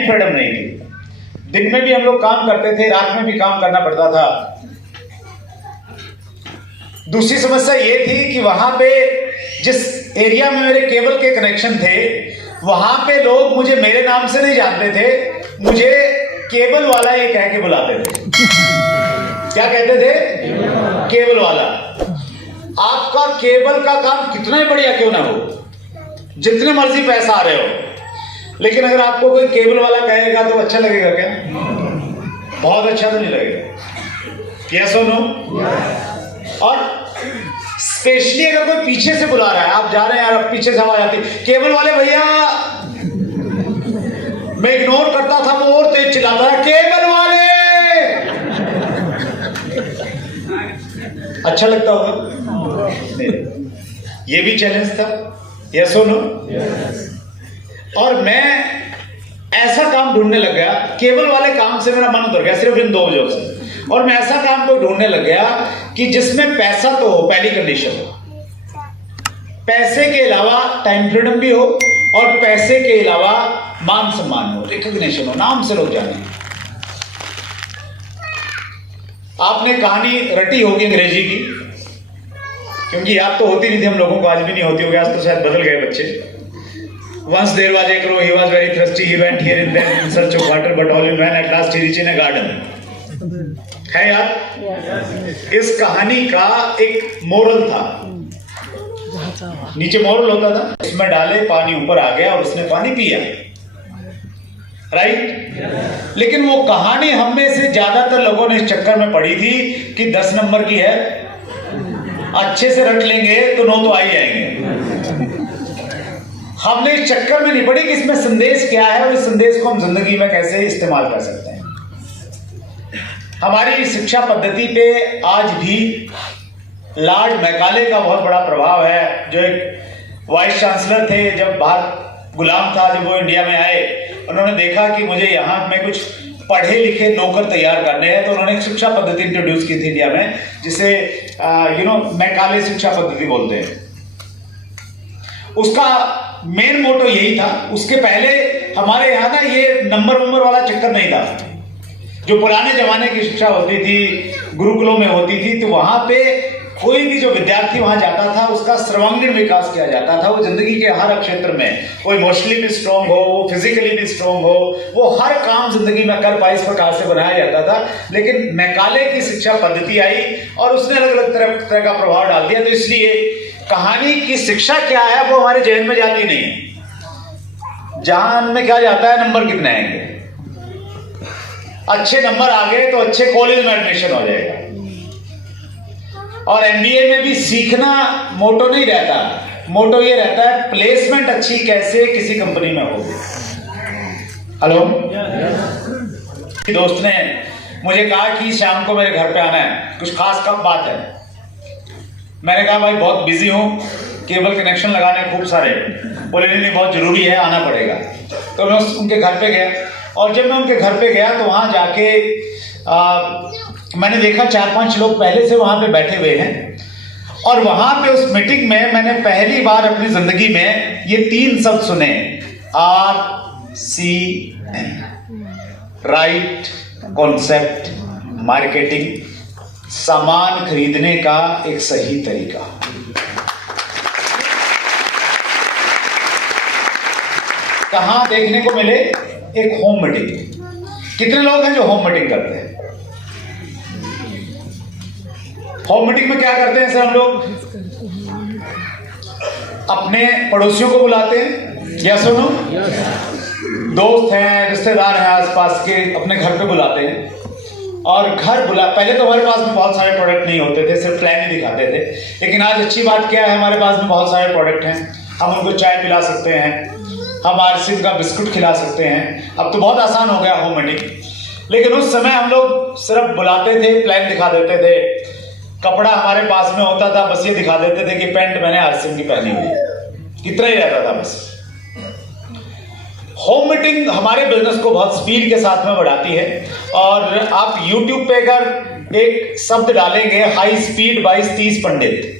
Freedom नहीं थी। दिन में भी हम लोग काम करते थे, रात में भी काम करना पड़ता था। दूसरी समस्या ये थी कि वहां पे जिस एरिया में मेरे केबल के कनेक्शन थे, वहां पे लोग मुझे मेरे नाम से नहीं जानते थे, मुझे केबल वाला ये कह के बुलाते थे। क्या कहते थे? केबल वाला। आपका केबल का काम कितना ही बढ़िया क्यों ना हो, जितने मर्जी पैसा आ रहे हो, लेकिन अगर आपको कोई केबल वाला कहेगा तो अच्छा लगेगा क्या? बहुत अच्छा तो नहीं लगेगा। यस और नो? और स्पेशली अगर कोई पीछे से बुला रहा है, आप जा रहे हैं यार, पीछे से आवाज आती, केबल वाले भैया, मैं इग्नोर करता था, वो और तेज चिल्लाता था, केबल वाले। अच्छा लगता होगा? ये भी चैलेंज था। यस और नो? और मैं ऐसा काम ढूंढने लग गया, केबल वाले काम से मेरा मन उतर गया सिर्फ इन 2 वजहों से। और मैं ऐसा काम को ढूंढने लग गया कि जिसमें पैसा तो हो, पहली कंडीशन, पैसे के अलावा टाइम फ्रीडम भी हो, और पैसे के अलावा मान सम्मान हो, रिकॉग्निशन हो, नाम से लोग जाने। आपने कहानी रटी होगी अंग्रेजी की, क्योंकि याद तो होती नहीं थी हम लोगों को, आज भी नहीं होती होगी, आज तो शायद बदल गए बच्चे। Once there was a crow, he was very thirsty, he went here and there in search of water, but all in vain, at last he reached in a garden. है यार? इस कहानी का एक मोरल था, नीचे मोरल होता था, उसमें डाले, पानी ऊपर आ गया और उसने पानी पिया। राइट? लेकिन वो कहानी हम में से ज्यादातर लोगों ने इस चक्कर में पढ़ी थी कि 10 नंबर की है, अच्छे से रट लेंगे तो 9 तो आ ही जाएंगे। हमने इस चक्कर में नहीं पड़ी कि इसमें संदेश क्या है और इस संदेश को हम जिंदगी में कैसे इस्तेमाल कर सकते हैं। हमारी शिक्षा पद्धति पे आज भी लॉर्ड मैकाले का बहुत बड़ा प्रभाव है, जो एक वाइस चांसलर थे जब भारत गुलाम था, जब वो इंडिया में आए, उन्होंने देखा कि मुझे यहाँ में कुछ पढ़े लिखे नौकर तैयार करने हैं, तो उन्होंने एक शिक्षा पद्धति इंट्रोड्यूस की थी इंडिया में, जिसे मैकाले शिक्षा पद्धति बोलते हैं। उसका मेन मोटो यही था। उसके पहले हमारे यहाँ ना ये नंबर वाला चक्कर नहीं था। जो पुराने जमाने की शिक्षा होती थी, गुरुकुलों में होती थी, तो वहां पे कोई भी जो विद्यार्थी वहां जाता था उसका सर्वांगीण विकास किया जाता था। वो जिंदगी के हर क्षेत्र में, वो इमोशनली भी स्ट्रांग हो, वो फिजिकली भी स्ट्रांग हो, वो हर काम जिंदगी में कर पाए, इस प्रकार से बनाया जाता था। लेकिन मैकाले की शिक्षा पद्धति आई और उसने अलग अलग तरह का प्रभाव डाल दिया। तो इसलिए कहानी की शिक्षा क्या है वो हमारे जहन में जाती नहीं है। जहान में क्या जाता है, नंबर कितने आएंगे, अच्छे नंबर आ गए तो अच्छे कॉलेज में एडमिशन हो जाएगा। और एमबीए में भी सीखना मोटो नहीं रहता, मोटो ये रहता है प्लेसमेंट अच्छी कैसे किसी कंपनी में हो। हेलो, दोस्त ने मुझे कहा कि शाम को मेरे घर पे आना है, कुछ खास कब बात है। मैंने कहा भाई बहुत बिजी हूँ, केबल कनेक्शन लगाने खूब सारे, बोले नहीं बहुत जरूरी है, आना पड़ेगा। तो मैं उनके घर पे गया, और जब मैं उनके घर पे गया तो वहाँ जाके मैंने देखा 4-5 लोग पहले से वहाँ पे बैठे हुए हैं। और वहाँ पे उस मीटिंग में मैंने पहली बार अपनी जिंदगी में ये 3 शब्द सुने, RCM, राइट कॉन्सेप्ट मार्केटिंग, सामान खरीदने का एक सही तरीका। कहां देखने को मिले? एक होम मीटिंग। कितने लोग हैं जो होम मीटिंग करते हैं? होम मीटिंग में क्या करते हैं सर हम लोग? अपने पड़ोसियों को बुलाते हैं, या सुनो, दोस्त हैं, रिश्तेदार हैं आसपास के, अपने घर पे बुलाते हैं। और घर बुला, पहले तो हमारे पास में बहुत सारे प्रोडक्ट नहीं होते थे, सिर्फ प्लान ही दिखाते थे। लेकिन आज अच्छी बात क्या है, हमारे पास में बहुत सारे प्रोडक्ट हैं। हम उनको चाय पिला सकते हैं, हम आरसीएम का बिस्कुट खिला सकते हैं। अब तो बहुत आसान हो गया होम मीटिंग। लेकिन उस समय हम लोग सिर्फ बुलाते थे, प्लान दिखा देते थे, कपड़ा हमारे पास में होता था, बस ये दिखा देते थे कि पैंट मैंने आरसीएम की पहनी हुई, इतना ही रहता था बस। होम मीटिंग हमारे बिजनेस को बहुत स्पीड के साथ में बढ़ाती है। और आप YouTube पे अगर एक शब्द डालेंगे, हाई स्पीड 22-30 पंडित,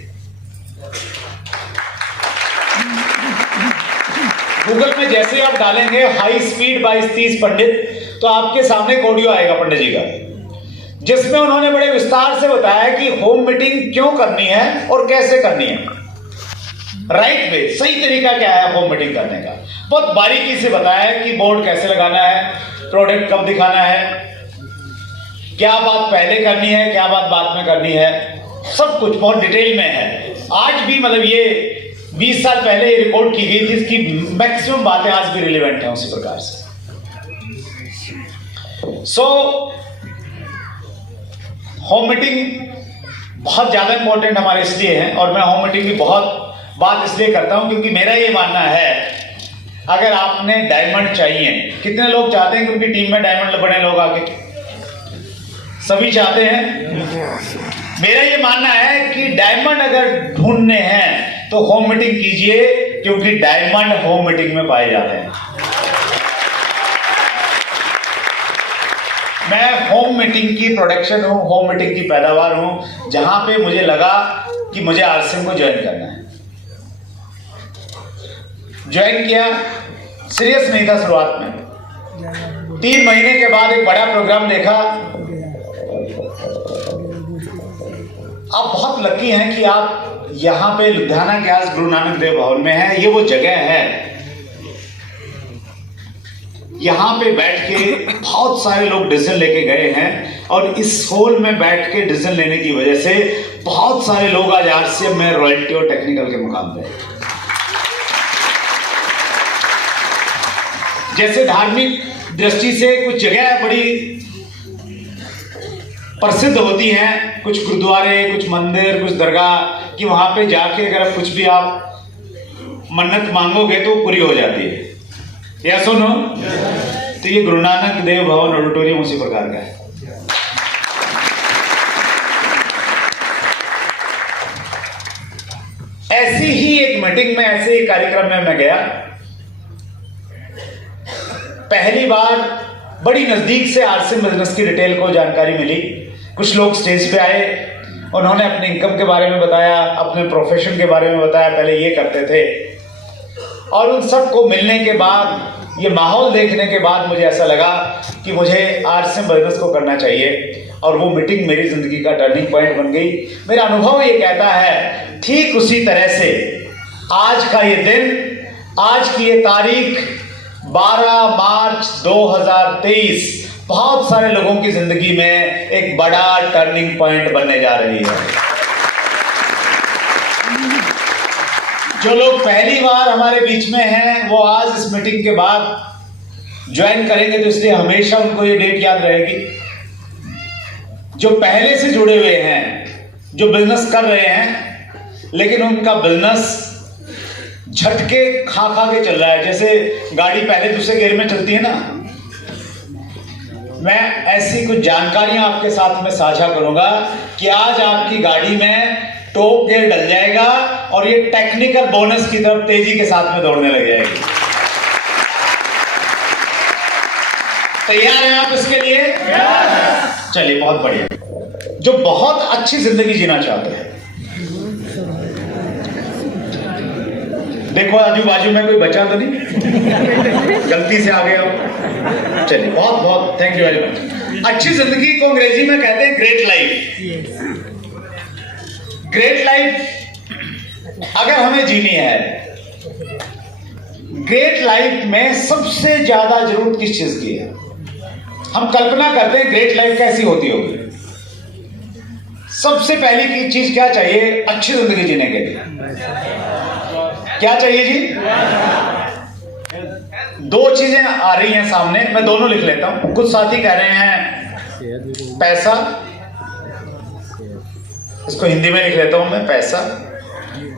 गूगल में जैसे आप डालेंगे हाई स्पीड 22-30 पंडित, तो आपके सामने एक ऑडियो आएगा पंडित जी का, जिसमें उन्होंने बड़े विस्तार से बताया कि होम मीटिंग क्यों करनी है और कैसे करनी है, राइट वे, सही तरीका क्या है होम मीटिंग करने का। बहुत बारीकी से बताया कि बोर्ड कैसे लगाना है, प्रोडक्ट कब दिखाना है, क्या बात पहले करनी है, क्या बात बाद में करनी है, सब कुछ बहुत डिटेल में है। आज भी मतलब ये 20 साल पहले ये रिपोर्ट की गई थी, इसकी मैक्सिमम बातें आज भी रिलेवेंट हैं उसी प्रकार से। होम मीटिंग बहुत ज्यादा इंपॉर्टेंट हमारे इसलिए है, और मैं होम मीटिंग की बहुत बात इसलिए करता हूं क्योंकि मेरा ये मानना है, अगर आपने डायमंड चाहिए, कितने लोग चाहते हैं कि उनकी टीम में डायमंड बने लोग आके, सभी चाहते हैं। मेरा ये मानना है कि डायमंड अगर ढूंढने हैं तो होम मीटिंग कीजिए, क्योंकि डायमंड होम मीटिंग में पाए जाते हैं। मैं होम मीटिंग की प्रोडक्शन हूं, होम मीटिंग की पैदावार हूं, जहां पे मुझे लगा कि मुझे आरसीएम को ज्वाइन करना है। ज्वाइन किया, सीरियस नहीं था शुरुआत में। 3 महीने के बाद एक बड़ा प्रोग्राम देखा। आप बहुत लकी हैं कि आप यहां पे लुधियाना के आस गुरु नानक देव भवन में हैं। ये वो जगह है, यहां पे बैठ के बहुत सारे लोग डिसीजन लेके गए हैं, और इस हॉल में बैठ के डिसीजन लेने की वजह से बहुत सारे लोग आज आरसीएम में रॉयल्टी और टेक्निकल के मुकाम पे। जैसे धार्मिक दृष्टि से कुछ जगह बड़ी प्रसिद्ध होती हैं, कुछ गुरुद्वारे, कुछ मंदिर, कुछ दरगाह, कि वहां पे जाके अगर कुछ भी आप मन्नत मांगोगे तो पूरी हो जाती है, या सुनो। तो ये गुरु नानक देव भवन ऑडिटोरियम उसी प्रकार का है। ऐसी ही एक मीटिंग में, ऐसे ही कार्यक्रम में मैं गया। पहली बार बड़ी नजदीक से आरसीएम बिजनेस की डिटेल को जानकारी मिली। कुछ लोग स्टेज पे आए, उन्होंने अपने इनकम के बारे में बताया, अपने प्रोफेशन के बारे में बताया, पहले ये करते थे। और उन सबको मिलने के बाद, ये माहौल देखने के बाद मुझे ऐसा लगा कि मुझे आरसीएम बिजनेस को करना चाहिए, और वो मीटिंग मेरी जिंदगी का टर्निंग पॉइंट बन गई। मेरा अनुभव ये कहता है, ठीक उसी तरह से आज का ये दिन, आज की ये तारीख 12 मार्च 2023 बहुत सारे लोगों की जिंदगी में एक बड़ा टर्निंग पॉइंट बनने जा रही है। जो लोग पहली बार हमारे बीच में हैं, वो आज इस मीटिंग के बाद ज्वाइन करेंगे, तो इसलिए हमेशा उनको ये डेट याद रहेगी। जो पहले से जुड़े हुए हैं, जो बिजनेस कर रहे हैं, लेकिन उनका बिजनेस झटके खा खा के चल रहा है, जैसे गाड़ी पहले दूसरे गियर में चलती है ना। मैं ऐसी कुछ जानकारियां आपके साथ में साझा करूंगा कि आज आपकी गाड़ी में टॉप गियर डल जाएगा और ये टेक्निकल बोनस की तरफ तेजी के साथ में दौड़ने लग जाएगी। तैयार हैं आप इसके लिए? चलिए, बहुत बढ़िया। जो बहुत अच्छी जिंदगी जीना चाहते हैं, देखो आजू बाजू में कोई बचा तो नहीं, गलती से आ गया हो। चलिए, बहुत बहुत थैंक यू वेरी मच। अच्छी जिंदगी को अंग्रेजी में कहते हैं ग्रेट लाइफ। ग्रेट लाइफ अगर हमें जीनी है, ग्रेट लाइफ में सबसे ज्यादा जरूरत किस चीज की है? हम कल्पना करते हैं ग्रेट लाइफ कैसी होती होगी। सबसे पहली चीज क्या चाहिए अच्छी जिंदगी जीने के लिए? क्या चाहिए जी? 2 चीजें आ रही हैं सामने, मैं दोनों लिख लेता हूं। कुछ साथी कह रहे हैं पैसा, इसको हिंदी में लिख लेता हूं मैं, पैसा।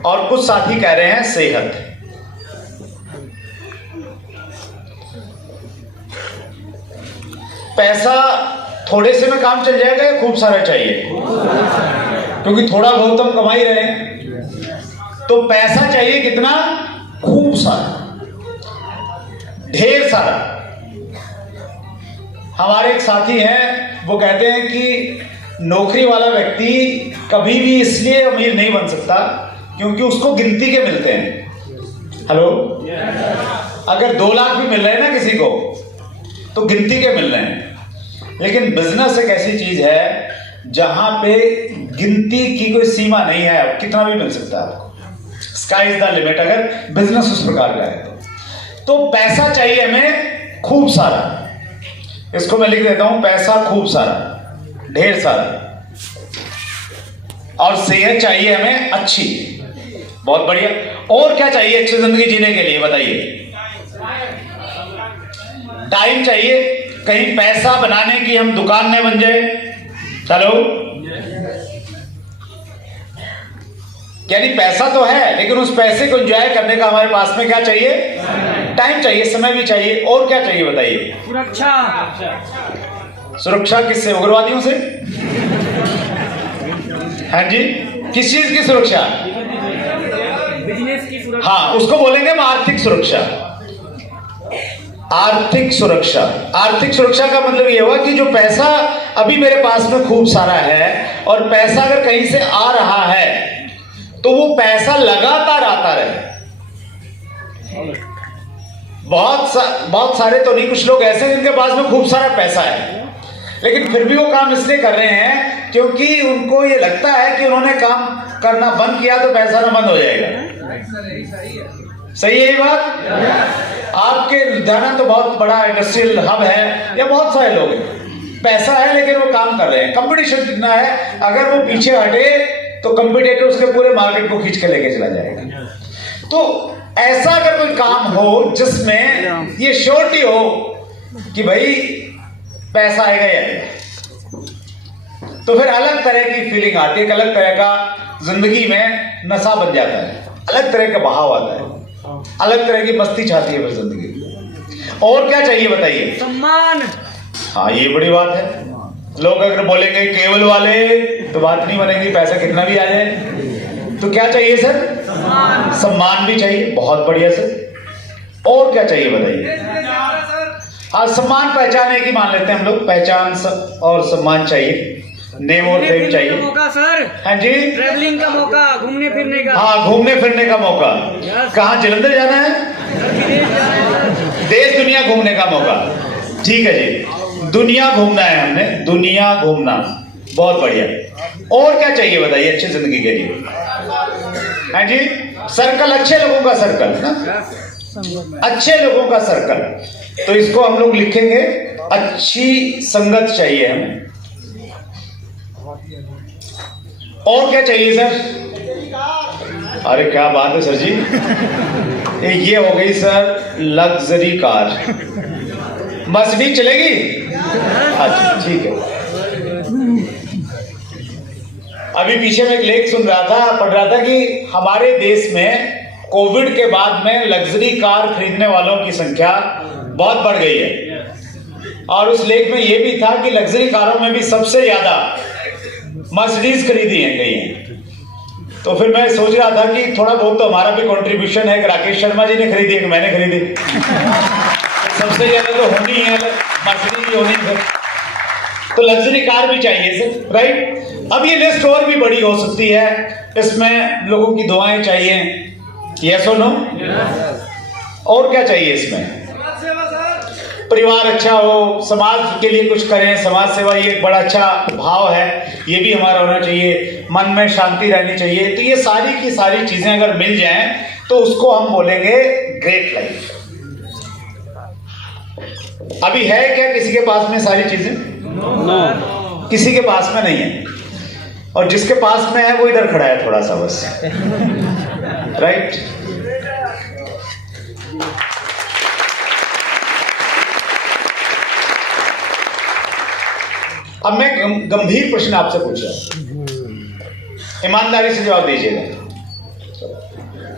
और कुछ साथी कह रहे हैं सेहत। पैसा थोड़े से में काम चल जाएगा या खूब सारा चाहिए? क्योंकि थोड़ा बहुत हम कमा ही रहे हैं, तो पैसा चाहिए कितना? खूब सारा, ढेर सारा। हमारे एक साथी हैं, वो कहते हैं कि नौकरी वाला व्यक्ति कभी भी इसलिए अमीर नहीं बन सकता क्योंकि उसको गिनती के मिलते हैं। हेलो, अगर 2 लाख भी मिल रहे हैं ना किसी को तो गिनती के मिल रहे हैं। लेकिन बिजनेस एक ऐसी चीज है जहां पे गिनती की कोई सीमा नहीं है, कितना भी मिल सकता है आपको। स्काई इज द लिमिट अगर बिजनेस उस प्रकार का है तो पैसा चाहिए हमें खूब सारा। इसको मैं लिख देता हूं, पैसा खूब सारा, ढेर सारा। और सेहत चाहिए हमें अच्छी, बहुत बढ़िया। और क्या चाहिए अच्छी जिंदगी जीने के लिए बताइए? टाइम चाहिए, कहीं पैसा बनाने की हम दुकान न बन जाए। हेलो, यानी पैसा तो है लेकिन उस पैसे को एंजॉय करने का हमारे पास में क्या चाहिए? टाइम चाहिए, समय भी चाहिए। और क्या चाहिए बताइए? सुरक्षा। सुरक्षा किससे? उग्रवादियों से? हाँ जी, किस चीज की सुरक्षा? बिजनेस की सुरक्षा। हाँ, उसको बोलेंगे हम आर्थिक सुरक्षा। आर्थिक सुरक्षा। आर्थिक सुरक्षा का मतलब ये हुआ कि जो पैसा अभी मेरे पास में खूब सारा है और पैसा अगर कहीं से आ रहा है तो वो पैसा लगातार आता रहे। बहुत सारे तो नहीं, कुछ लोग ऐसे हैं जिनके पास में खूब सारा पैसा है लेकिन फिर भी वो काम इसलिए कर रहे हैं क्योंकि उनको ये लगता है कि उन्होंने काम करना बंद किया तो पैसा ना बंद हो जाएगा। सही है ये बात? आपके लुधियाना तो बहुत बड़ा इंडस्ट्रियल हब है, या बहुत सारे लोग हैं, पैसा है लेकिन वो काम कर रहे हैं। कंपटीशन कितना है, अगर वो पीछे हटे तो कंपटीटर उसके पूरे मार्केट को खींच के लेके चला जाएगा। तो ऐसा अगर कोई काम हो जिसमें ये श्योरिटी हो कि भाई पैसा आएगा या नहीं, तो फिर अलग तरह की फीलिंग आती है, एक अलग तरह का जिंदगी में नशा बन जाता है, अलग तरह का बहाव आता है, अलग तरह की मस्ती छाती है फिर जिंदगी। और क्या चाहिए बताइए? सम्मान। हाँ, ये बड़ी बात है। लोग अगर बोलेंगे केवल वाले तो बात नहीं बनेगी, पैसा कितना भी आ जाए। तो क्या चाहिए सर? सम्मान। सम्मान भी चाहिए, बहुत बढ़िया सर। और क्या चाहिए बताइए? हाँ, सम्मान पहचान है कि मान लेते हैं हम लोग, पहचान और सम्मान चाहिए, नेम और फेम चाहिए। मौका सर। हाँ जी, ट्रैवलिंग का मौका, घूमने फिरने का। हाँ, घूमने फिरने का मौका। कहाँ, जलंधर जाना है? देश दुनिया घूमने का मौका। ठीक है जी, दुनिया घूमना है हमने, दुनिया घूमना, बहुत बढ़िया। और क्या चाहिए बताइए अच्छी जिंदगी के लिए? हाँ जी, सर्कल, अच्छे लोगों का सर्कल ना, अच्छे लोगों का सर्कल। तो इसको हम लोग लिखेंगे अच्छी संगत चाहिए हमें। और क्या चाहिए सर? अरे क्या बात है सर जी, ये हो गई सर लग्जरी कार। मर्सिडीज चलेगी? अच्छा ठीक है। अभी पीछे में एक लेख सुन रहा था, पढ़ रहा था कि हमारे देश में कोविड के बाद में लग्जरी कार खरीदने वालों की संख्या बहुत बढ़ गई है। और उस लेख में यह भी था कि लग्जरी कारों में भी सबसे ज्यादा मर्सिडीज खरीदी है गई हैं। तो फिर मैं सोच रहा था कि थोड़ा बहुत तो हमारा भी कंट्रीब्यूशन है कि राकेश शर्मा जी ने खरीदी है कि मैंने खरीदी। सबसे ज्यादा तो होनी है मर्सिडीज ही होनी है, तो लग्जरी कार भी चाहिए सर, राइट? अब ये लिस्ट और भी बड़ी हो सकती है, इसमें लोगों की दुआएं चाहिए, यस और नो? और क्या चाहिए इसमें? परिवार अच्छा हो, समाज के लिए कुछ करें, समाज सेवा ये एक बड़ा अच्छा भाव है, ये भी हमारा होना चाहिए। मन में शांति रहनी चाहिए। तो ये सारी की सारी चीजें अगर मिल जाएं तो उसको हम बोलेंगे ग्रेट लाइफ। अभी है क्या किसी के पास में सारी चीजें? No. किसी के पास में नहीं है, और जिसके पास में है वो इधर खड़ा है थोड़ा सा बस, राइट? अब मैं गंभीर प्रश्न आपसे पूछ रहा हूं, ईमानदारी से जवाब दीजिएगा।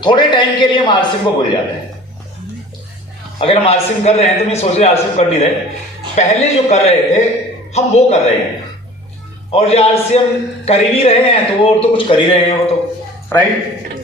थोड़े टाइम के लिए हम आरसीएम को भूल जाते हैं। अगर हम आरसीएम कर रहे हैं तो मैं सोच रहे आरसीएम कर नहीं रहे, पहले जो कर रहे थे हम वो कर रहे हैं, और जो आरसीएम कर ही नहीं रहे हैं तो वो और तो कुछ कर ही रहे हैं वो तो, राइट?